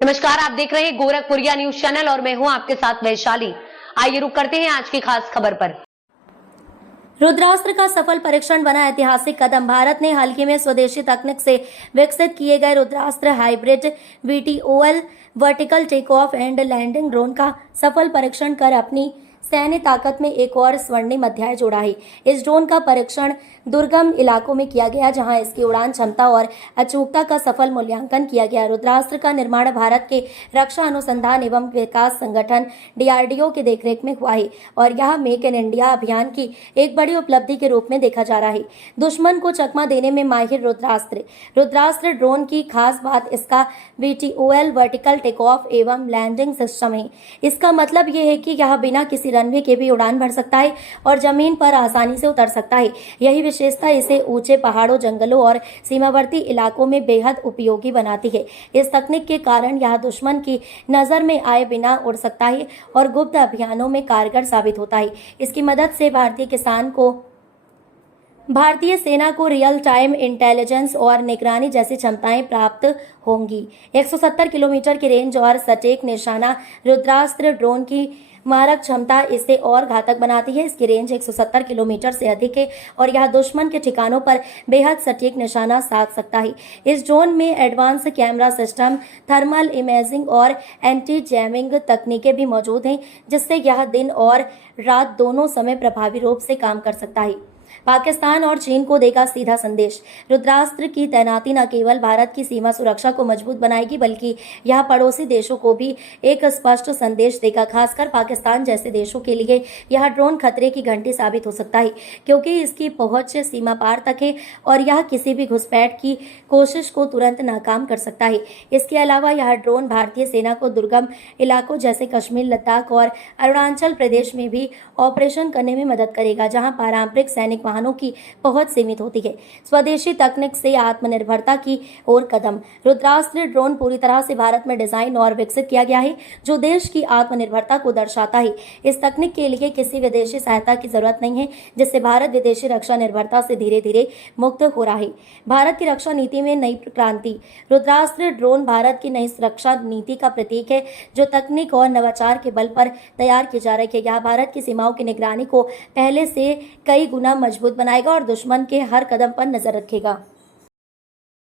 नमस्कार, आप देख रहे हैं गोरखपुरिया न्यूज चैनल और मैं हूं आपके साथ वैशाली। आइए रुक करते हैं आज की खास खबर पर। रुद्रास्त्र का सफल परीक्षण बना ऐतिहासिक कदम। भारत ने हाल ही में स्वदेशी तकनीक से विकसित किए गए Rudrastra hybrid VTOL vertical take off and landing drone का सफल परीक्षण कर अपनी सैन्य ताकत में एक और स्वर्णिम अध्याय जोड़ा है। इस ड्रोन का परीक्षण दुर्गम इलाकों में किया गया, जहां इसकी उड़ान क्षमता और अचूकता का सफल मूल्यांकन किया गया। रुद्रास्त्र का निर्माण भारत के रक्षा अनुसंधान एवं विकास संगठन DRDO की देखरेख में हुआ है और यह मेक इन इंडिया अभियान की एक बड़ी उपलब्धि के रूप में देखा जा रहा है। दुश्मन को चकमा देने में माहिर रुद्रास्त्र ड्रोन की खास बात इसका VTOL वर्टिकल टेक ऑफ एवं लैंडिंग सिस्टम है। इसका मतलब यह है कि यह बिना किसी रनवे के भी उड़ान भर सकता है और जमीन पर आसानी से उतर सकता है। यही विशेषता इसे ऊंचे पहाड़ों, जंगलों और सीमावर्ती इलाकों में बेहद उपयोगी बनाती है। इस तकनीक के कारण यह दुश्मन की नजर में आए बिना उड़ सकता है और गुप्त अभियानों में कारगर साबित होता है। इसकी मदद से भारतीय सेना को रियल टाइम इंटेलिजेंस और निगरानी जैसी क्षमताएं प्राप्त होंगी। 170 किलोमीटर की रेंज और सटीक निशाना रुद्रास्त्र ड्रोन की मारक क्षमता इसे और घातक बनाती है। इसकी रेंज 170 किलोमीटर से अधिक है और यह दुश्मन के ठिकानों पर बेहद सटीक निशाना साध सकता है। इस ड्रोन में advance camera system, thermal imaging और एंटी जैमिंग तकनीकें भी मौजूद हैं, जिससे यह दिन और रात दोनों समय प्रभावी रूप से काम कर सकता है। पाकिस्तान और चीन को देगा सीधा संदेश। रुद्रास्त्र की तैनाती न केवल भारत की सीमा सुरक्षा को मजबूत बनाएगी, बल्कि यह पड़ोसी देशों को भी एक स्पष्ट संदेश देगा। खासकर पाकिस्तान जैसे देशों के लिए यह ड्रोन खतरे की घंटी साबित हो सकता है, क्योंकि इसकी पहुंच सीमा पार तक है और यह किसी भी घुसपैठ की कोशिश को तुरंत नाकाम कर सकता है। इसके अलावा यह ड्रोन भारतीय सेना को दुर्गम इलाकों जैसे कश्मीर, लद्दाख और अरुणाचल प्रदेश में भी ऑपरेशन करने में मदद करेगा, जहां पारंपरिक सैनिक वाहनों की पहुंच सीमित होती है। स्वदेशी तकनीक से आत्मनिर्भरता की ओर कदम। रुद्रास्त्र ड्रोन पूरी तरह से भारत में डिजाइन और विकसित किया गया है, जो देश की आत्मनिर्भरता को दर्शाता है। इस तकनीक के लिए किसी विदेशी सहायता की जरूरत नहीं है, जिससे भारत विदेशी रक्षा निर्भरता से धीरे धीरे मुक्त हो रहा है। भारत की रक्षा नीति में नई क्रांति। रुद्रास्त्र ड्रोन भारत की नई रक्षा नीति का प्रतीक है, जो तकनीक और नवाचार के बल पर तैयार की जा रही है। यह भारत की सीमाओं की निगरानी को पहले से कई गुना मजबूत बनाएगा और दुश्मन के हर कदम पर नजर रखेगा।